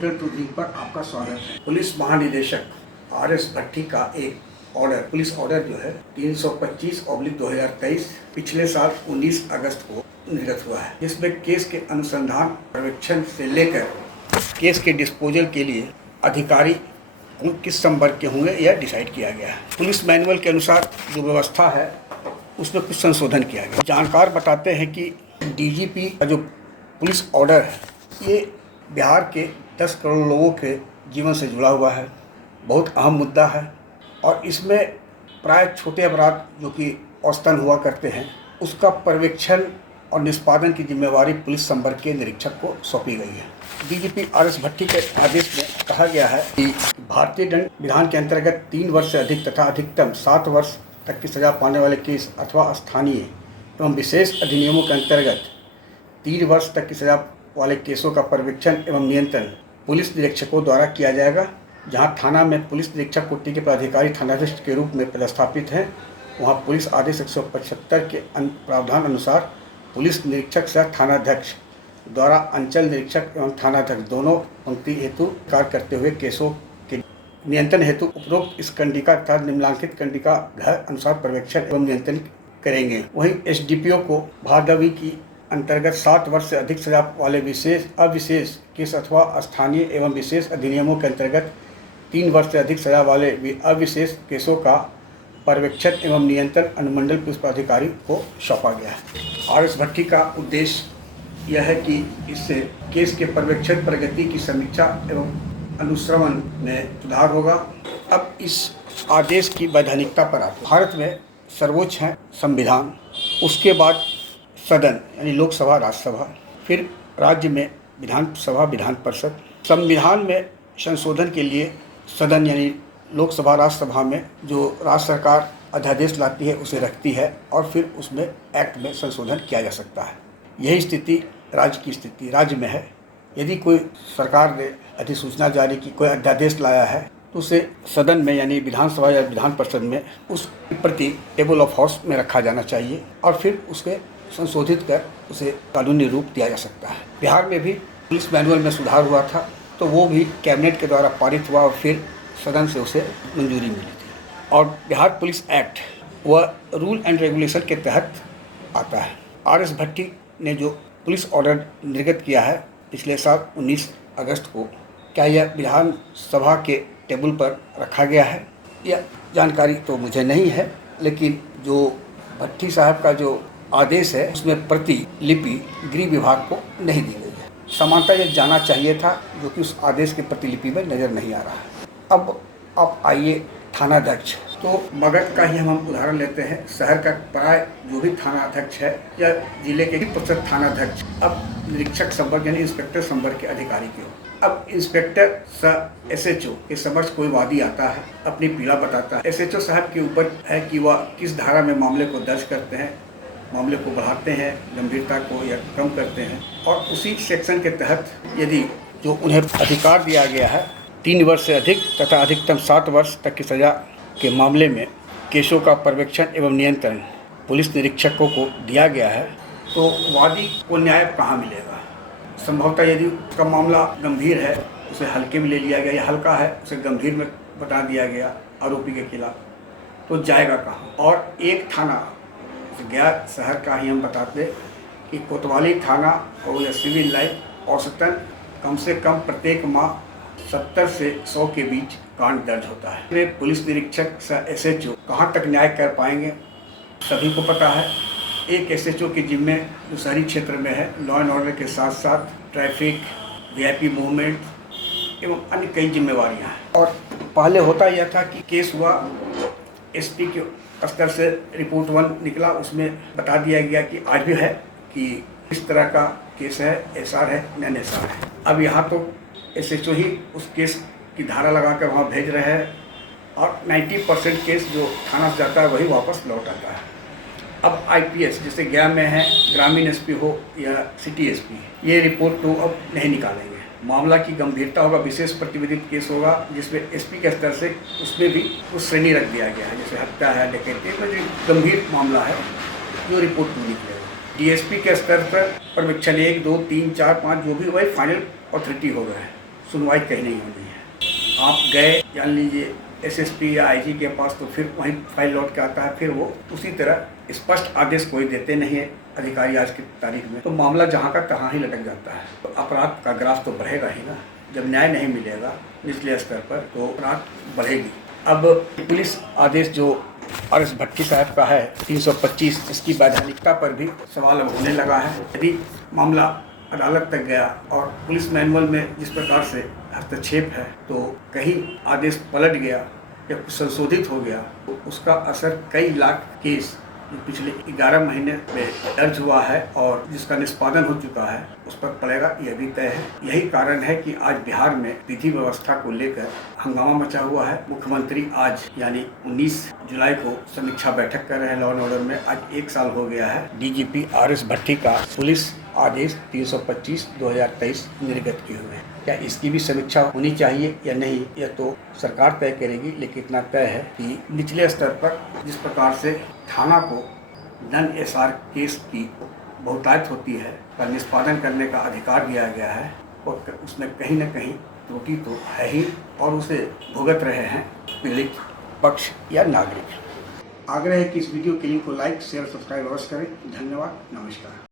Hotel to dream पर आपका स्वागत है। पुलिस महानिदेशक RS भट्टी का एक ऑर्डर, पुलिस ऑर्डर जो है 325/2023 पिछले साल 19 अगस्त को निर्गत हुआ है, जिसमें केस के अनुसंधान पर्यवेक्षण से लेकर केस के डिस्पोजल के लिए अधिकारी किस संवर्ग के होंगे यह डिसाइड किया गया है। पुलिस मैनुअल के अनुसार जो व्यवस्था है उसमें कुछ संशोधन किया गया। जानकार बताते हैं कि DGP का जो पुलिस ऑर्डर है ये बिहार के 10 करोड़ लोगों के जीवन से जुड़ा हुआ है, बहुत अहम मुद्दा है और इसमें प्राय छोटे अपराध जो कि औसतन हुआ करते हैं उसका पर्यवेक्षण और निष्पादन की जिम्मेवारी पुलिस संवर्ग के निरीक्षक को सौंपी गई है। DGP RS भट्टी के आदेश में कहा गया है कि भारतीय दंड विधान के अंतर्गत 3 वर्ष से अधिक तथा अधिकतम 7 वर्ष तक की सजा पाने वाले केस अथवा स्थानीय एवं विशेष अधिनियमों के अंतर्गत 3 वर्ष तक की सजा वाले केसों का पर्यवेक्षण एवं नियंत्रण पुलिस निरीक्षकों द्वारा किया जाएगा। जहां थाना में पुलिस निरीक्षक कोटि के पदाधिकारी थानाध्यक्ष के रूप में पदस्थापित हैं, वहां पुलिस आदेश 175 के प्रावधान अनुसार पुलिस निरीक्षक सह थानाध्यक्ष द्वारा अंचल निरीक्षक एवं थानाध्यक्ष दोनों पंक्ति हेतु कार्य करते हुए केसों के नियंत्रण हेतु उपरोक्त इस कंडिका तथा निम्नलिखित कंडिका घर अनुसार पर्यवेक्षण एवं नियंत्रण करेंगे। वहीं SDPO को भागवी की अंतर्गत 7 वर्ष से अधिक सजा वाले विशेष अविशेष केस अथवा स्थानीय एवं विशेष अधिनियमों के अंतर्गत 3 वर्ष से अधिक सजा वाले अविशेष केसों का पर्यवेक्षण एवं नियंत्रण अनुमंडल पुलिस पदाधिकारी को सौंपा गया है। RS भट्टी का उद्देश्य यह है कि इससे केस के पर्यवेक्षण प्रगति की समीक्षा एवं अनुश्रवण में सुधार होगा। अब इस आदेश की वैधानिकता पर आते हैं। भारत में सर्वोच्च है संविधान, उसके बाद सदन यानी लोकसभा राज्यसभा, फिर राज्य में विधानसभा विधान परिषद। संविधान में संशोधन के लिए सदन यानी लोकसभा राज्यसभा में जो राज्य सरकार अध्यादेश लाती है उसे रखती है और फिर उसमें एक्ट में संशोधन किया जा सकता है। यही स्थिति राज्य की स्थिति राज्य में है। यदि कोई सरकार ने अधिसूचना जारी की, कोई अध्यादेश लाया है तो उसे सदन में यानी विधानसभा या विधान परिषद में उस प्रति टेबल ऑफ हाउस में रखा जाना चाहिए और फिर उसके संशोधित कर उसे कानूनी रूप दिया जा सकता है। बिहार में भी पुलिस मैनुअल में सुधार हुआ था तो वो भी कैबिनेट के द्वारा पारित हुआ और फिर सदन से उसे मंजूरी मिली थी। और बिहार पुलिस एक्ट वह रूल एंड रेगुलेशन के तहत आता है। RS भट्टी ने जो पुलिस ऑर्डर निर्गत किया है पिछले साल 19 अगस्त को, क्या यह विधानसभा के टेबल पर रखा गया है यह जानकारी तो मुझे नहीं है, लेकिन जो भट्टी साहब का जो आदेश है उसमें प्रतिलिपि गृह विभाग को नहीं दी गई है। समानता यह जाना चाहिए था जो कि उस आदेश की प्रतिलिपि में नज़र नहीं आ रहा है। अब आप आइए थानाध्यक्ष, तो मगध का ही हम उदाहरण लेते हैं। शहर का प्राय जो भी थाना अध्यक्ष है या जिले के 20% थानाध्यक्ष अब निरीक्षक संवर्ग यानी इंस्पेक्टर संवर्ग के अधिकारी के हो। अब इंस्पेक्टर सह SHO के समक्ष कोई वादी आता है, अपनी पीड़ा बताता है। SHO साहब के ऊपर है कि वह किस धारा में मामले को दर्ज करते हैं, मामले को बढ़ाते हैं, गंभीरता को या कम करते हैं और उसी सेक्शन के तहत यदि जो उन्हें अधिकार दिया गया है 3 वर्ष से अधिक तथा अधिकतम 7 वर्ष तक की सजा के मामले में केसों का पर्यवेक्षण एवं नियंत्रण पुलिस निरीक्षकों को दिया गया है, तो वादी को न्याय कहाँ मिलेगा? संभवतः यदि उसका मामला गंभीर है उसे हल्के में ले लिया गया या हल्का है उसे गंभीर में बता दिया गया आरोपी के खिलाफ, तो जाएगा कहाँ? और एक थाना गया शहर का ही हम बताते कि कोतवाली थाना और या सिविल लाइन औसतन कम से कम प्रत्येक माह 70 से 100 के बीच कांड दर्ज होता है। वे पुलिस निरीक्षक SHO कहाँ तक न्याय कर पाएंगे? सभी को पता है एक SHO के जिम्मे जो शहरी क्षेत्र में है लॉ एंड ऑर्डर के साथ साथ ट्रैफिक, VIP मूवमेंट एवं अन्य कई जिम्मेवारियाँ हैं। और पहले होता यह था कि केस हुआ, SP के स्तर से रिपोर्ट 1 निकला, उसमें बता दिया गया कि आज भी है कि इस तरह का केस है, SR है, नॉन SR है। अब यहाँ तो SHO ही उस केस की धारा लगा कर वहाँ भेज रहे हैं और 90% केस जो थाना से जाता है वही वापस लौट आता है। अब IPS जैसे गया में है, ग्रामीण SP हो या सिटी SP, ये रिपोर्ट तो अब नहीं निकालेंगे। मामला की गंभीरता होगा, विशेष प्रतिवेदित केस होगा जिसमें SP के स्तर से उसमें भी उस श्रेणी रख दिया गया है, जैसे हत्या है, डकैती में जो गंभीर मामला है जो रिपोर्ट में निकलेगा। DSP के स्तर पर पर्यवेक्षण 1, 2, 3, 4, 5 जो भी वही फाइनल अथॉरिटी हो गए हैं। सुनवाई कहीं नहीं होनी है। आप गए जान लीजिए एसएसपी या आईजी के पास, तो फिर वहीं फाइल लौट के आता है, फिर वो उसी तरह स्पष्ट आदेश कोई देते नहीं है अधिकारी आज की तारीख में, तो मामला जहाँ का तहाँ ही लटक जाता है। तो अपराध का ग्राफ तो बढ़ेगा ही ना। जब न्याय नहीं मिलेगा निचले स्तर पर तो अपराध बढ़ेगी। अब पुलिस आदेश जो आर.एस. भट्टी साहब का है 325, इसकी वैधानिकता पर भी सवाल अब होने लगा है। यदि मामला अदालत तक गया और पुलिस मैनुअल में जिस प्रकार से हस्तक्षेप है, तो कहीं आदेश पलट गया या कुछ संशोधित हो गया, तो उसका असर कई लाख केस जो पिछले 11 महीने में दर्ज हुआ है और जिसका निष्पादन हो चुका है उस पर पड़ेगा, यह भी तय है। यही कारण है कि आज बिहार में विधि व्यवस्था को लेकर हंगामा मचा हुआ है। मुख्यमंत्री आज यानी 19 जुलाई को समीक्षा बैठक कर रहे हैं लॉ एंड ऑर्डर में। आज 1 साल हो गया है डीजीपी आर.एस. भट्टी का पुलिस आदेश 325/2023 निर्गत किए हुए हैं। क्या इसकी भी समीक्षा होनी चाहिए या नहीं, यह तो सरकार तय करेगी, लेकिन इतना तय है कि निचले स्तर पर जिस प्रकार से थाना को नन एसआर केस की बहुतायत होती है का निष्पादन करने का अधिकार दिया गया है, और उसमें कहीं न कहीं त्रुटि तो है ही, और उसे भुगत रहे हैं पीड़ित पक्ष या नागरिक। आग्रह है कि इस वीडियो के लिंक को लाइक, शेयर, सब्सक्राइब अवश्य करें। धन्यवाद, नमस्कार।